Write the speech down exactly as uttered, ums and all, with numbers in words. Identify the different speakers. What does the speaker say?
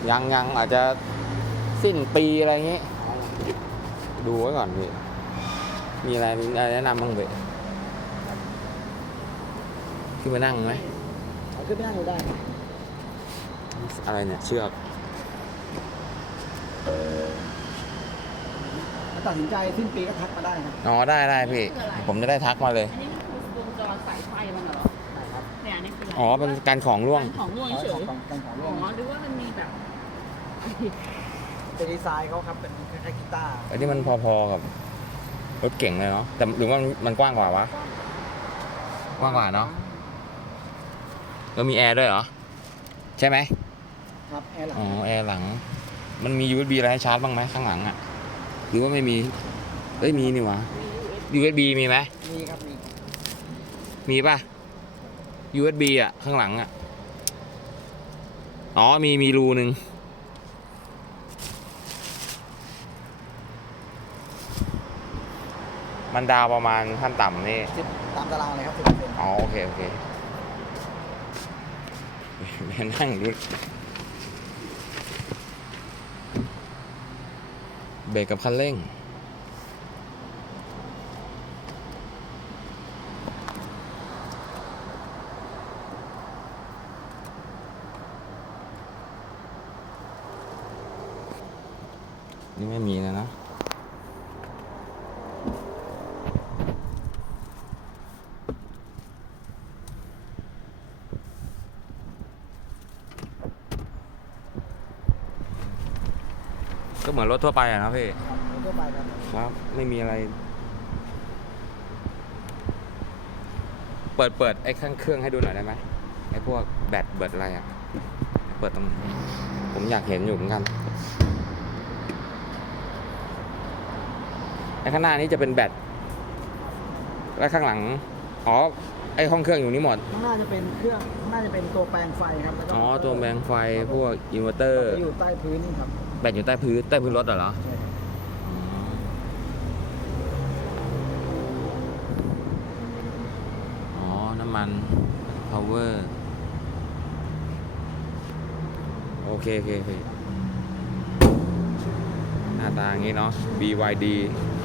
Speaker 1: ยังยังอาจจะสิ้นปีอะไรอย่างงี้ดูไว้ก่อนพี่มีอะไรมีอะไรแนะนำบ้างพี่ขึ้นมานั่งไหม
Speaker 2: เอาขึ้นไปนั่งดูได้
Speaker 1: อะไรเนี่ยเชือก
Speaker 2: ถ้าตัดสินใจสิ้นปีก็ทักมาได้ครับ
Speaker 1: อ๋อได้ได้พี่ผมจะได้ทักมาเลย
Speaker 3: อันนี้มันคือวงจรสายไฟมันเหรอ
Speaker 2: ใช่ครับ
Speaker 3: เนี่ยอันนี้คืออะไร
Speaker 1: อ๋อเป็นการของร่วง
Speaker 3: การของร่วงเฉย
Speaker 2: ของของของ
Speaker 3: ๆ
Speaker 2: ร่
Speaker 3: อ๋
Speaker 2: วง
Speaker 3: อหรือว่ามันมีแบบ
Speaker 2: เป็นดีไซน์เขาครับเป็นคล้ายๆกีตาร์
Speaker 1: อันนี้มันพอๆกับรถเก่งเลยเนาะแต่หรือว่ามันกว้างกว่าวะกว้างกว่าเนาะแล้วมีแอร์ด้วยเหรอใช่ไหม
Speaker 2: ครับแอร์หลัง
Speaker 1: อ๋อแอร์หลังมันมี ยู เอส บี อะไรให้ชาร์จบ้างไหมข้างหลังอ่ะหรือว่าไม่มีเอ้ยมีนี่หวะ ยู เอส บี มีไหม
Speaker 2: มีครับมี
Speaker 1: มีป่ะ ยู เอส บี อ่ะข้างหลังอ่ะอ๋อมีมีรูนึงมันดาวประมาณขั้นต่ำนี่
Speaker 2: สิบตามตารางเลยครับสิบเปอร์เซ็นต์
Speaker 1: อ๋อโอเคโอเคแม่นั่งดูเบรกกับคันเร่งนี่ไม่มีแล้วนะก็เหมือนรถทั่วไปอะนะพี่
Speaker 2: ครับทั่วไปครับ
Speaker 1: ครับไม่มีอะไร เปิดเปิดไอ้ข้างเครื่องให้ดูหน่อยได้ไหมไอ้พวกแบตเบิดอะไรอ่ะเปิดตรงผมอยากเห็นอยู่เหมือนกันไอ้ข้างหน้านี้จะเป็นแบตและข้างหลังอ๋อไอ้ห้องเครื่องอยู่นี้หมด
Speaker 2: ข้างหน้าจะเป็นเครื่องข้างหน้าจะเป็นตัวแปลงไฟครับแล้วก็
Speaker 1: อ๋อตัวแบงไฟพวกอินเวอร์เตอร์
Speaker 2: จะอยู่ใต้พื้นนี่ครับ
Speaker 1: แบตอยู่ใต้พื้นใต้พื้นรถเหรอ
Speaker 2: ใช่ครับ
Speaker 1: อ๋อน้ำมัน power โอเคโอเคโอเคหน้าตาอย่างนี้เนาะ บี วาย ดี